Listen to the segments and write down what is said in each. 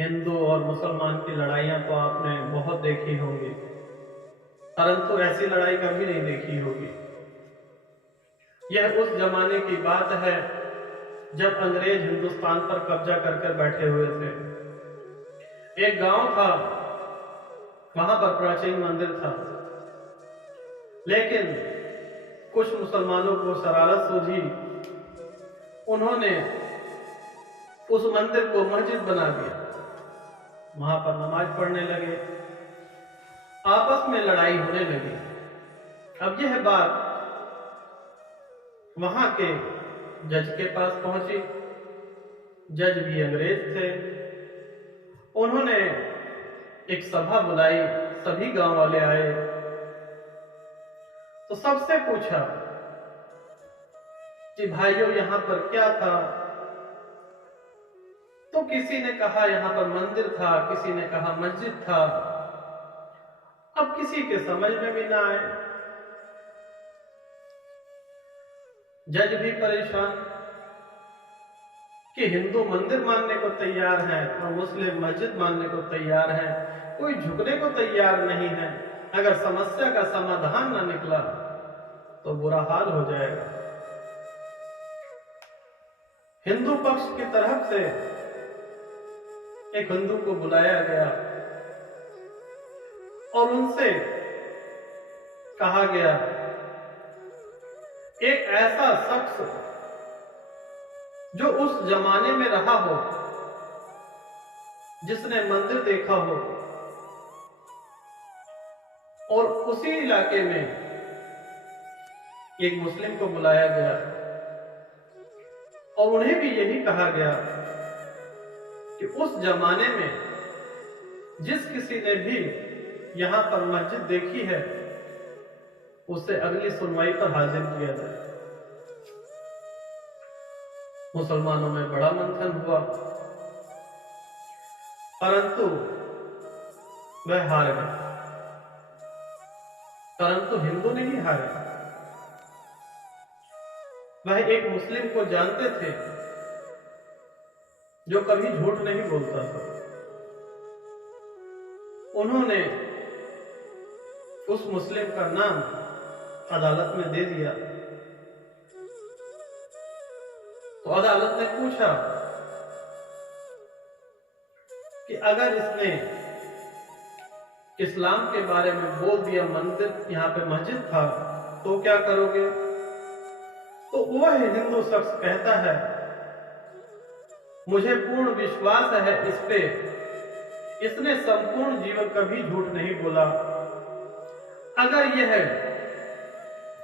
हिंदू और मुसलमान की लड़ाइयां तो आपने बहुत देखी होंगी, परंतु ऐसी लड़ाई कभी नहीं देखी होगी। यह उस जमाने की बात है जब अंग्रेज हिंदुस्तान पर कब्जा करके बैठे हुए थे। एक गांव था, वहां पर प्राचीन मंदिर था, लेकिन कुछ मुसलमानों को शरारत सूझी। उन्होंने उस मंदिर को मस्जिद बना दिया, वहां पर नमाज पढ़ने लगे, आपस में लड़ाई होने लगी। अब यह बात वहां के जज के पास पहुंची। जज भी अंग्रेज थे। उन्होंने एक सभा बुलाई, सभी गांव वाले आए, तो सबसे पूछा कि भाइयों यहां पर क्या था। तो किसी ने कहा यहां पर मंदिर था, किसी ने कहा मस्जिद था। अब किसी के समझ में भी ना आए। जज भी परेशान कि हिंदू मंदिर मानने को तैयार हैं और मुस्लिम मस्जिद मानने को तैयार हैं, कोई झुकने को तैयार नहीं है। अगर समस्या का समाधान ना निकला तो बुरा हाल हो जाएगा। हिंदू पक्ष की तरफ से एक हिंदू को बुलाया गया और उनसे कहा गया, एक ऐसा शख्स जो उस जमाने में रहा हो, जिसने मंदिर देखा हो, और उसी इलाके में एक मुस्लिम को बुलाया गया और उन्हें भी यही कहा गया कि उस जमाने में जिस किसी ने भी यहां पर मस्जिद देखी है, उसे अगली सुनवाई पर हाजिर किया जाए। मुसलमानों में बड़ा मंथन हुआ, परंतु वह हार गए। परंतु हिंदू नहीं हारे। वह एक मुस्लिम को जानते थे जो कभी झूठ नहीं बोलता था। उन्होंने उस मुस्लिम का नाम अदालत में दे दिया। तो अदालत ने पूछा कि अगर इसने इस्लाम के बारे में बोल दिया, मंदिर यहां पे मस्जिद था, तो क्या करोगे? तो वह हिंदू शख्स कहता है, मुझे पूर्ण विश्वास है इस पे, इसने संपूर्ण जीवन कभी झूठ नहीं बोला। अगर यह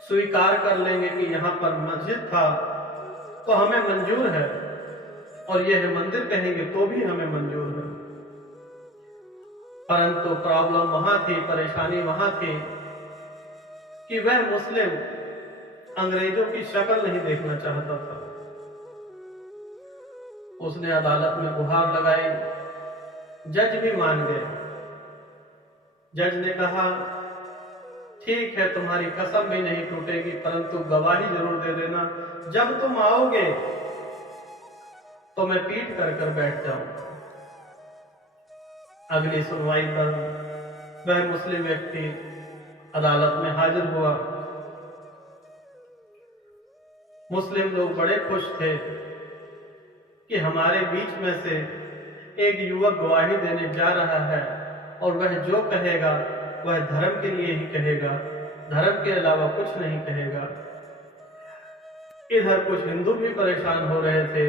स्वीकार कर लेंगे कि यहां पर मस्जिद था तो हमें मंजूर है, और यह मंदिर कहेंगे तो भी हमें मंजूर है। परंतु प्रॉब्लम वहां थी, परेशानी वहां थी कि वह मुस्लिम अंग्रेजों की शक्ल नहीं देखना चाहता था। उसने अदालत में गुहार लगाई, जज भी मान गए। जज ने कहा, ठीक है, तुम्हारी कसम भी नहीं टूटेगी, परंतु गवाही जरूर दे देना। जब तुम आओगे तो मैं पीठ कर बैठ जाऊं। अगली सुनवाई पर वह मुस्लिम व्यक्ति अदालत में हाजिर हुआ। मुस्लिम लोग बड़े खुश थे कि हमारे बीच में से एक युवक गवाही देने जा रहा है, और वह जो कहेगा वह धर्म के लिए ही कहेगा, धर्म के अलावा कुछ नहीं कहेगा। इधर कुछ हिंदू भी परेशान हो रहे थे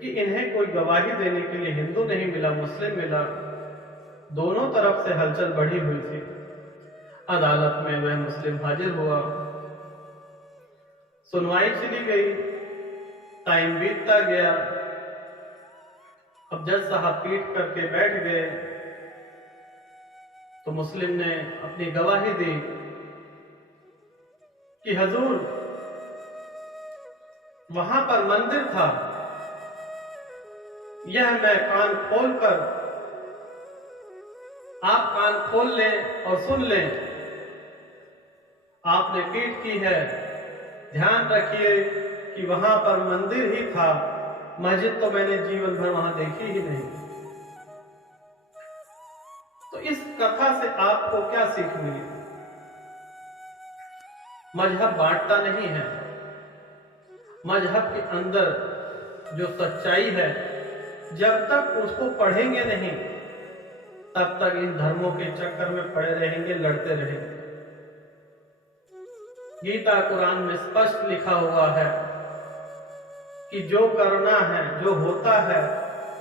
कि इन्हें कोई गवाही देने के लिए हिंदू नहीं मिला, मुस्लिम मिला। दोनों तरफ से हलचल बढ़ी हुई थी। अदालत में वह मुस्लिम हाजिर हुआ, सुनवाई चली गई, टाइम बीतता गया। अब जज साहब पीठ करके बैठ गए तो मुस्लिम ने अपनी गवाही दी कि हजूर, वहां पर मंदिर था, यह मैं कान खोलकर, आप कान खोल लें और सुन लें। आपने पीठ की है, ध्यान रखिए कि वहां पर मंदिर ही था, मस्जिद तो मैंने जीवन भर वहां देखी ही नहीं। कथा से आपको क्या सीख मिली? मजहब बांटता नहीं है। मजहब के अंदर जो सच्चाई है, जब तक उसको पढ़ेंगे नहीं, तब तक इन धर्मों के चक्कर में पड़े रहेंगे, लड़ते रहेंगे। गीता कुरान में स्पष्ट लिखा हुआ है कि जो करना है, जो होता है,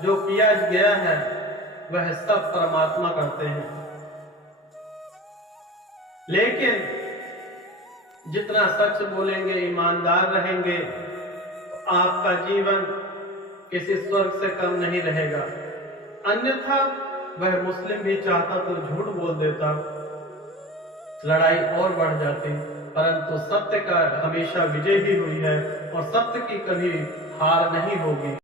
जो किया गया है, वह सब परमात्मा करते हैं। लेकिन जितना सच बोलेंगे, ईमानदार रहेंगे, आपका जीवन किसी स्वर्ग से कम नहीं रहेगा। अन्यथा वह मुस्लिम भी चाहता तो झूठ बोल देता, लड़ाई और बढ़ जाती, परंतु सत्य का हमेशा विजय ही हुई है और सत्य की कभी हार नहीं होगी।